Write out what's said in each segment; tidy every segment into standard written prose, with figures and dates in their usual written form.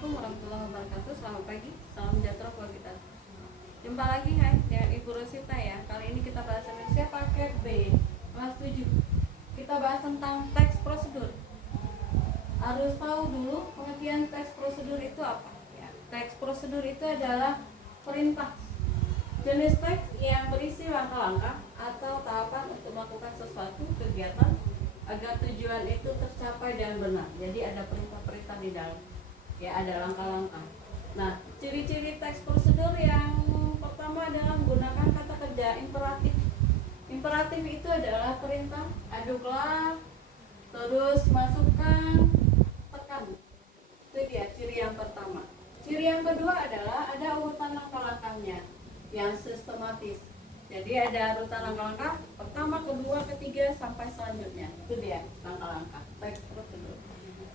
Assalamualaikum warahmatullahi wabarakatuh. Selamat pagi, salam sejahtera buat kita. Jumpa lagi dengan Ibu Rosita ya. Kali ini kita bahas Indonesia paket B kelas 7. Kita bahas tentang teks prosedur. Harus tahu dulu pengertian teks prosedur itu apa ya. Teks prosedur itu adalah perintah, jenis teks yang berisi langkah-langkah atau tahapan untuk melakukan sesuatu kegiatan agar tujuan itu tercapai dan benar. Jadi ada perintah-perintah di dalam. Ya, ada langkah-langkah. Nah, ciri-ciri teks prosedur yang pertama adalah menggunakan kata kerja imperatif. Imperatif itu adalah perintah, aduklah, terus masukkan, tekan. Itu dia ciri yang pertama. Ciri yang kedua adalah ada urutan langkah-langkahnya yang sistematis. Jadi ada urutan langkah-langkah pertama, kedua, ketiga sampai selanjutnya. Itu dia langkah-langkah teks prosedur.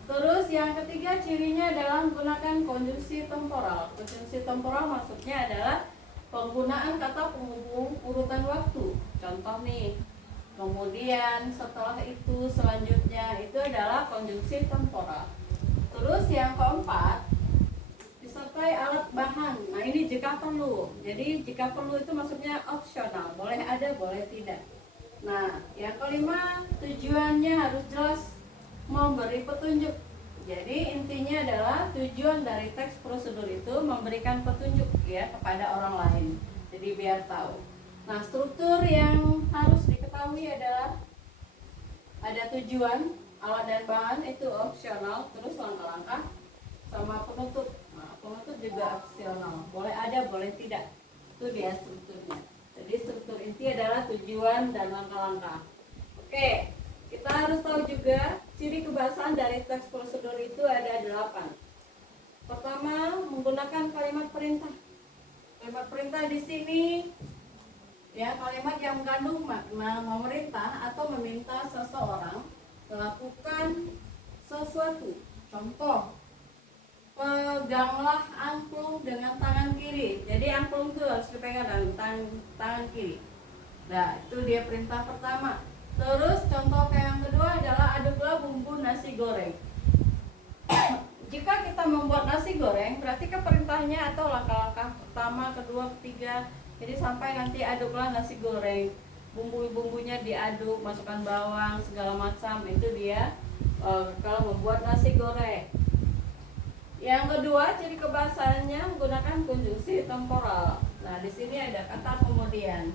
Terus yang ketiga cirinya adalah menggunakan konjungsi temporal. Konjungsi temporal maksudnya adalah penggunaan kata penghubung urutan waktu. Contoh nih, kemudian setelah itu selanjutnya, itu adalah konjungsi temporal. Terus yang keempat disertai alat bahan. Nah ini jika perlu. Jadi jika perlu itu maksudnya opsional, boleh ada boleh tidak. Nah yang kelima tujuannya harus jelas, memberi petunjuk. Jadi intinya adalah tujuan dari teks prosedur itu memberikan petunjuk ya kepada orang lain. Jadi biar tahu. Nah, struktur yang harus diketahui adalah ada tujuan, alat dan bahan itu opsional, terus langkah-langkah sama penutup. Nah, penutup juga opsional. Boleh ada, boleh tidak. Itu dia strukturnya. Jadi struktur inti adalah tujuan dan langkah-langkah. Oke. Kita harus tahu juga ciri kebahasaan dari teks prosedur itu ada 8. Pertama, menggunakan kalimat perintah. Kalimat perintah di sini ya kalimat yang mengandung makna memerintah atau meminta seseorang melakukan sesuatu. Contoh, peganglah angklung dengan tangan kiri. Jadi angklung itu harus dipegang dengan tangan kiri. Nah, itu dia perintah pertama. Terus contoh yang kedua adalah aduklah bumbu nasi goreng. Jika kita membuat nasi goreng, berarti perintahnya atau langkah-langkah pertama, kedua, ketiga. Jadi sampai nanti aduklah nasi goreng. Bumbu-bumbunya diaduk, masukkan bawang, segala macam. Itu dia kalau membuat nasi goreng. Yang kedua, ciri kebahasaannya menggunakan konjungsi temporal. Nah, di sini ada kata kemudian.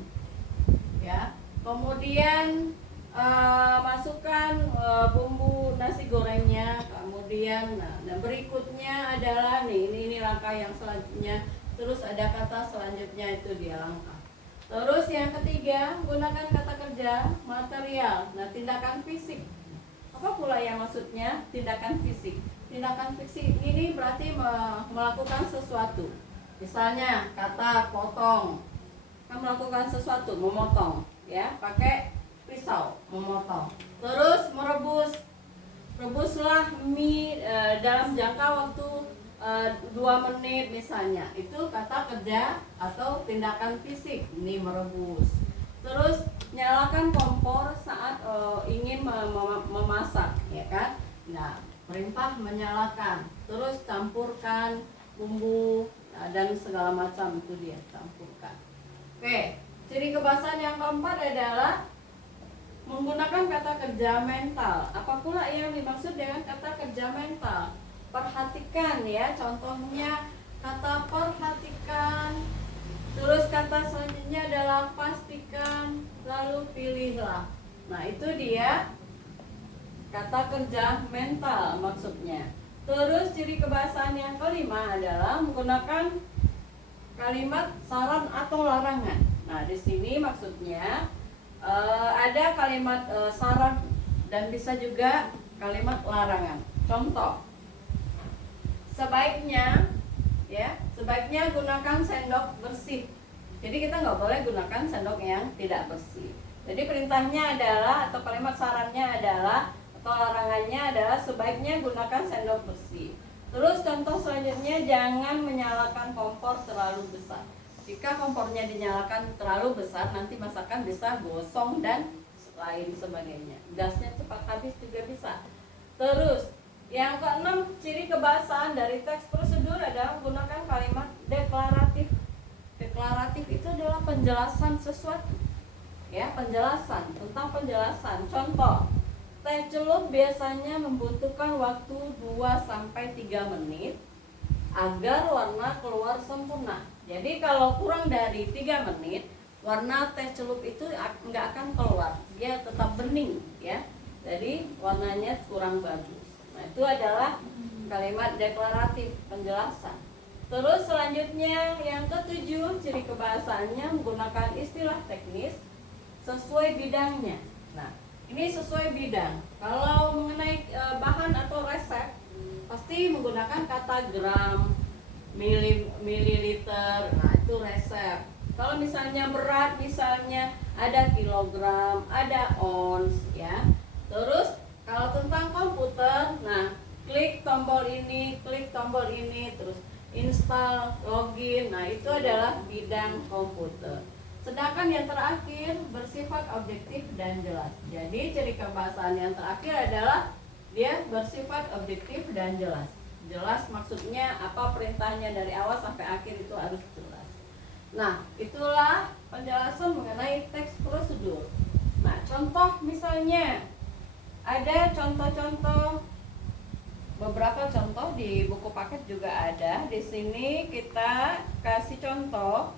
Ya. Kemudian masukkan bumbu nasi gorengnya, kemudian nah berikutnya adalah ini langkah yang selanjutnya, terus ada kata selanjutnya, itu dia langkah. Terus yang ketiga menggunakan kata kerja material. Nah tindakan fisik apa pula yang maksudnya tindakan fisik? Tindakan fisik ini berarti melakukan sesuatu. Misalnya kata potong, kan melakukan sesuatu, memotong ya pakai pisau, memotong. Terus merebus, rebuslah mie dalam jangka waktu 2 menit misalnya. Itu kata kerja atau tindakan fisik, ini merebus. Terus nyalakan kompor saat ingin memasak, ya kan? Nah, perintah menyalakan. Terus campurkan bumbu dan segala macam, itu dia campurkan. Oke, ciri kebahasaan yang keempat adalah menggunakan kata kerja mental. Apa pula yang dimaksud dengan kata kerja mental? Perhatikan ya, contohnya kata perhatikan. Terus kata selanjutnya adalah pastikan, lalu pilihlah. Nah itu dia kata kerja mental maksudnya. Terus ciri kebahasaan yang kelima adalah menggunakan kalimat saran atau larangan. Nah di sini maksudnya ada kalimat saran dan bisa juga kalimat larangan. Contoh, sebaiknya gunakan sendok bersih. Jadi kita nggak boleh gunakan sendok yang tidak bersih. Jadi perintahnya adalah atau kalimat sarannya adalah atau larangannya adalah sebaiknya gunakan sendok bersih. Terus contoh selanjutnya, jangan menyalakan kompor terlalu besar. Jika kompornya dinyalakan terlalu besar, nanti masakan bisa gosong dan lain sebagainya. Gasnya cepat habis juga bisa. Terus Yang keenam, ciri kebahasaan dari teks prosedur adalah menggunakan kalimat deklaratif. Deklaratif itu adalah penjelasan sesuatu, ya, penjelasan tentang penjelasan. Contoh, teh celup biasanya membutuhkan waktu 2-3 menit agar warna keluar sempurna. Jadi kalau kurang dari 3 menit, warna teh celup itu nggak akan keluar, dia tetap bening, ya. Jadi warnanya kurang bagus. Nah, itu adalah kalimat deklaratif, penjelasan. Terus selanjutnya yang ketujuh, ciri kebahasaannya menggunakan istilah teknis sesuai bidangnya. Nah, ini sesuai bidang. Kalau mengenai bahan atau resep, pasti menggunakan kata gram, mililiter. Nah, itu resep. Kalau misalnya berat, misalnya ada kilogram, ada ons, ya. Terus kalau tentang komputer, nah, klik tombol ini, terus install, login. Nah, itu adalah bidang komputer. Sedangkan yang terakhir bersifat objektif dan jelas. Jadi ciri kebahasaan yang terakhir adalah dia bersifat objektif dan jelas. Jelas maksudnya apa, perintahnya dari awal sampai akhir itu harus jelas. Nah, itulah penjelasan mengenai teks prosedur. Nah, contoh misalnya ada contoh-contoh, beberapa contoh di buku paket juga ada. Di sini kita kasih contoh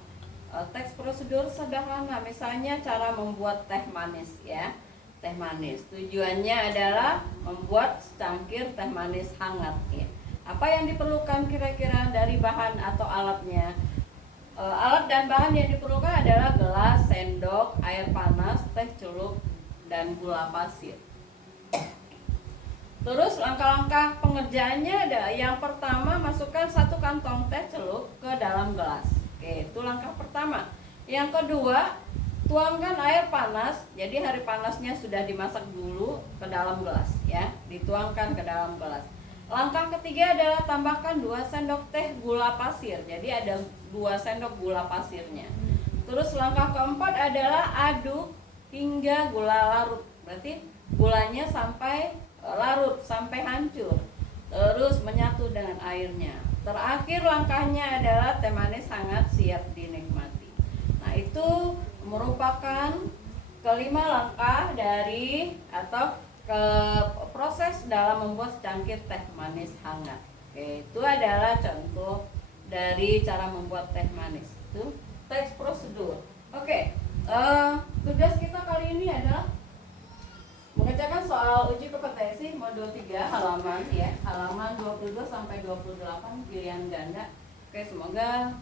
teks prosedur sederhana. Misalnya cara membuat teh manis, ya. Teh manis. Tujuannya adalah membuat secangkir teh manis hangat, ya. Apa yang diperlukan kira-kira dari bahan atau alatnya? Alat dan bahan yang diperlukan adalah gelas, sendok, air panas, teh celup, dan gula pasir. Terus langkah-langkah pengerjaannya ada. Yang pertama, masukkan 1 kantong teh celup ke dalam gelas. Oke, itu langkah pertama. Yang kedua, tuangkan air panas. Jadi air panasnya sudah dimasak dulu ke dalam gelas, ya. Dituangkan ke dalam gelas. Langkah ketiga adalah tambahkan 2 sendok teh gula pasir. Jadi ada 2 sendok gula pasirnya. Terus langkah keempat adalah aduk hingga gula larut. Berarti gulanya sampai larut, sampai hancur. Terus menyatu dengan airnya. Terakhir langkahnya adalah teh manis hangat siap dinikmati. Nah, itu merupakan kelima langkah dari atau proses dalam membuat secangkir teh manis hangat. Oke, itu adalah contoh dari cara membuat teh manis. Itu teks prosedur. Oke, tugas kita kali ini adalah mengerjakan soal uji kompetensi modul 3 halaman, ya, halaman 22 sampai 28 pilihan ganda. Oke, semoga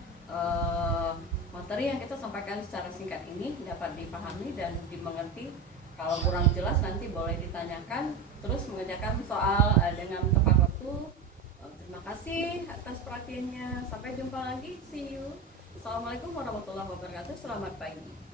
materi yang kita sampaikan secara singkat ini dapat dipahami dan dimengerti. Kalau kurang jelas nanti boleh ditanyakan. Terus mengerjakan soal dengan tepat waktu. Terima kasih atas perhatiannya. Sampai jumpa lagi. See you. Assalamualaikum warahmatullahi wabarakatuh. Selamat pagi.